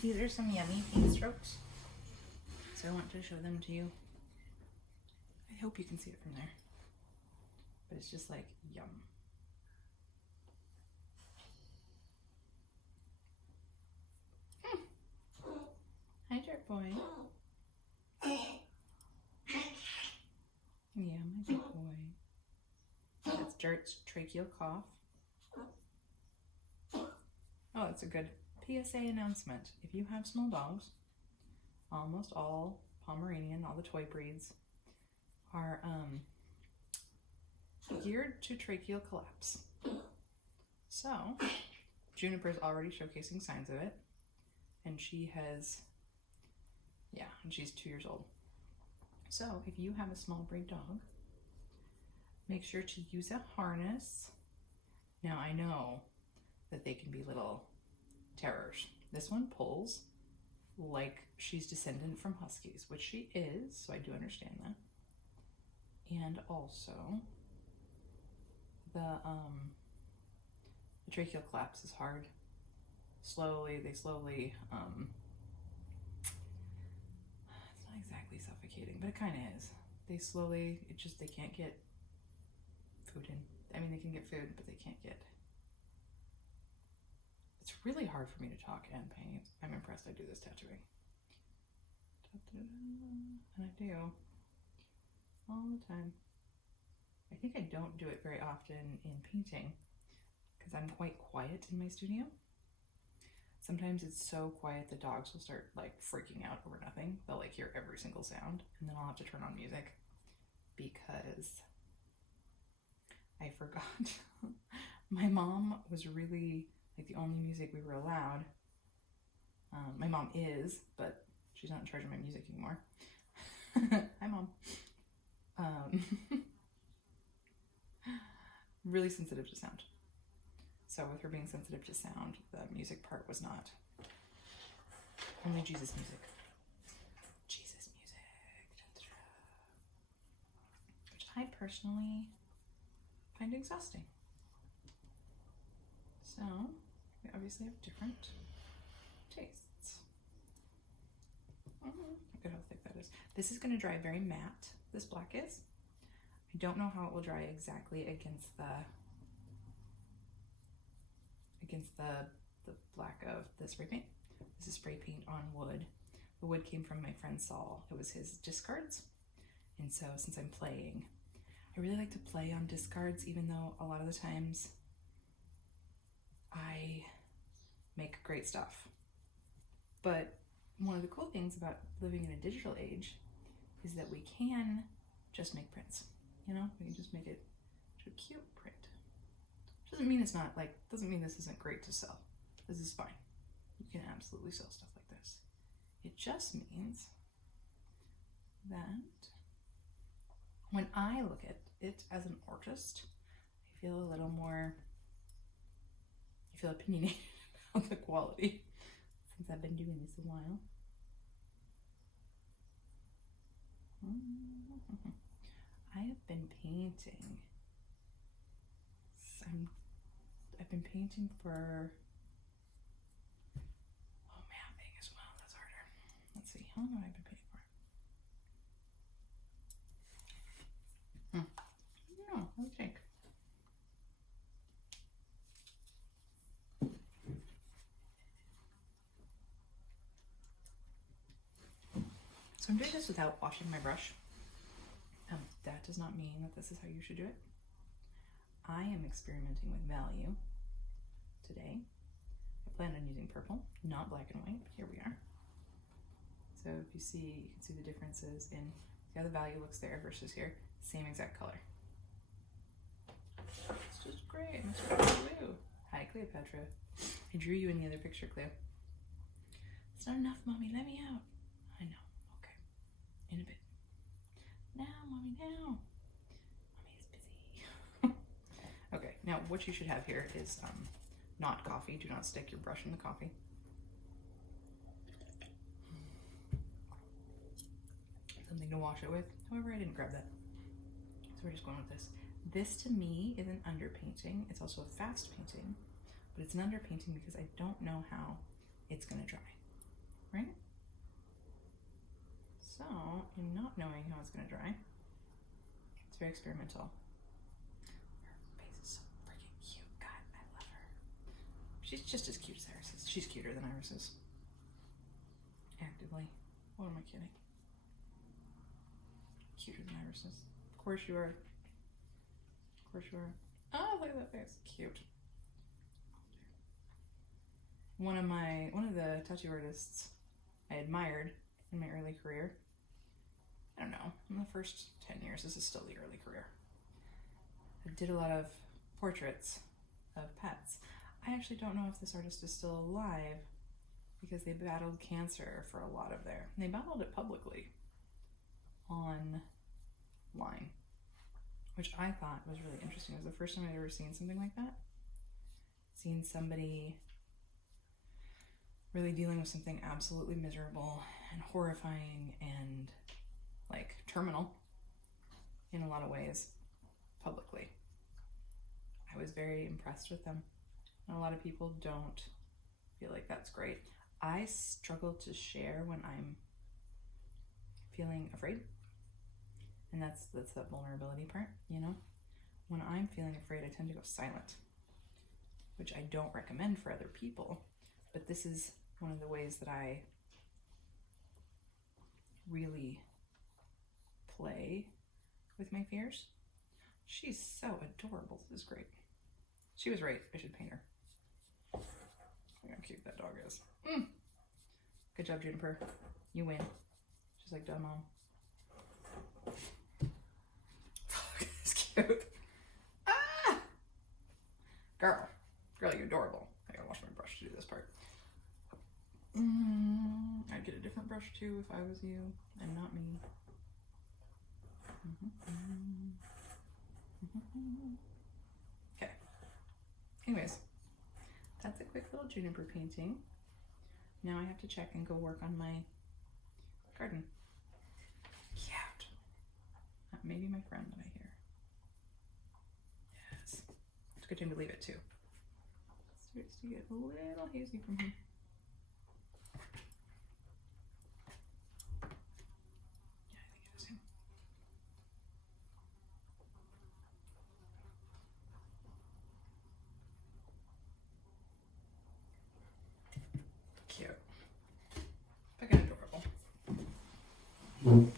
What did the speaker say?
These are some yummy paint strokes. So I want to show them to you. I hope you can see it from there. But it's just like yum. Hi, Jerk Boy. Yeah, my good boy. That's Jerk's tracheal cough. Oh, that's a good PSA announcement. If you have small dogs, almost all Pomeranian, all the toy breeds, are geared to tracheal collapse. So, Juniper's already showcasing signs of it, and she has, yeah, and she's 2 years old. So, if you have a small breed dog, make sure to use a harness. Now, I know that they can be little terrors. This one pulls like she's descendant from huskies, which she is, so I do understand that. And also, the tracheal collapse is hard. They slowly, it's not exactly suffocating, but it kind of is. They slowly, they can't get food in. I mean, they can get food, but they can't get. It's really hard for me to talk and paint. I'm impressed I do this tattooing. And I do. All the time. I think I don't do it very often in painting because I'm quite quiet in my studio. Sometimes it's so quiet the dogs will start like freaking out over nothing. They'll like hear every single sound, and then I'll have to turn on music because I forgot. My mom was really like the only music we were allowed. My mom is, but she's not in charge of my music anymore. Hi, Mom. Really sensitive to sound. So with her being sensitive to sound, the music part was not. Only Jesus music. Jesus music. Which I personally find exhausting. So we obviously have different tastes. Look at how thick that is. This is going to dry very matte, this black is. I don't know how it will dry exactly against the black of the spray paint. This is spray paint on wood. The wood came from my friend Saul. It was his discards. And so since I'm playing, I really like to play on discards, even though a lot of the times I make great stuff. But one of the cool things about living in a digital age is that we can just make prints. You know, we can just make it to a cute print. Doesn't mean it's not like, doesn't mean this isn't great to sell. This is fine. You can absolutely sell stuff like this. It just means that when I look at it as an artist, I feel a little more, I feel opinionated about the quality since I've been doing this a while. I have been painting. I've been painting for, mapping as well. That's harder. Let's see. How long have I been painting for? I don't know. What do you think? So I'm doing this without washing my brush. That does not mean that this is how you should do it. I am experimenting with value today. I plan on using purple, not black and white, but here we are. So if you see, you can see the differences in how the value looks there versus here, same exact color. It's just great. It's blue. Hi, Cleopatra. I drew you in the other picture, Cleo. It's not enough, Mommy. Let me out. I know. Okay. In a bit. Now, Mommy, now. Mommy's busy. Okay, now what you should have here is not coffee. Do not stick your brush in the coffee. Something to wash it with. However, I didn't grab that. So we're just going with this. This to me is an underpainting. It's also a fast painting, but it's an underpainting because I don't know how it's gonna dry. right? So, in not knowing how it's going to dry, it's very experimental. Her face is so freaking cute. God, I love her. She's just as cute as Iris is. She's cuter than Iris is. Actively. What am I kidding? Cuter than Iris is. Of course you are. Of course you are. Oh, look at that face. Cute. One of the tattoo artists I admired in my early career, I don't know, in the first 10 years, this is still the early career, I did a lot of portraits of pets. I actually don't know if this artist is still alive because they battled cancer for a lot of they battled it publicly online, which I thought was really interesting. It was the first time I'd ever seen something like that. Seen somebody really dealing with something absolutely miserable and horrifying and like terminal in a lot of ways publicly. I was very impressed with them. And a lot of people don't feel like that's great. I struggle to share when I'm feeling afraid. And that's that vulnerability part, you know? When I'm feeling afraid, I tend to go silent, which I don't recommend for other people. But this is one of the ways that I really play with my fears. She's so adorable. This is great. She was right. I should paint her. Look how cute that dog is. Good job, Juniper. You win. She's like, duh, Mom. It's cute. Ah! Girl, you're adorable. I gotta wash my brush to do this part. I'd get a different brush too if I was you and not me. Okay. Anyways, that's a quick little juniper painting. Now I have to check and go work on my garden. Cute. That may be my friend that I hear. Yes. It's a good time to leave it too. Starts to get a little hazy from here. Yeah, I think it is him. Cute. Fucking adorable.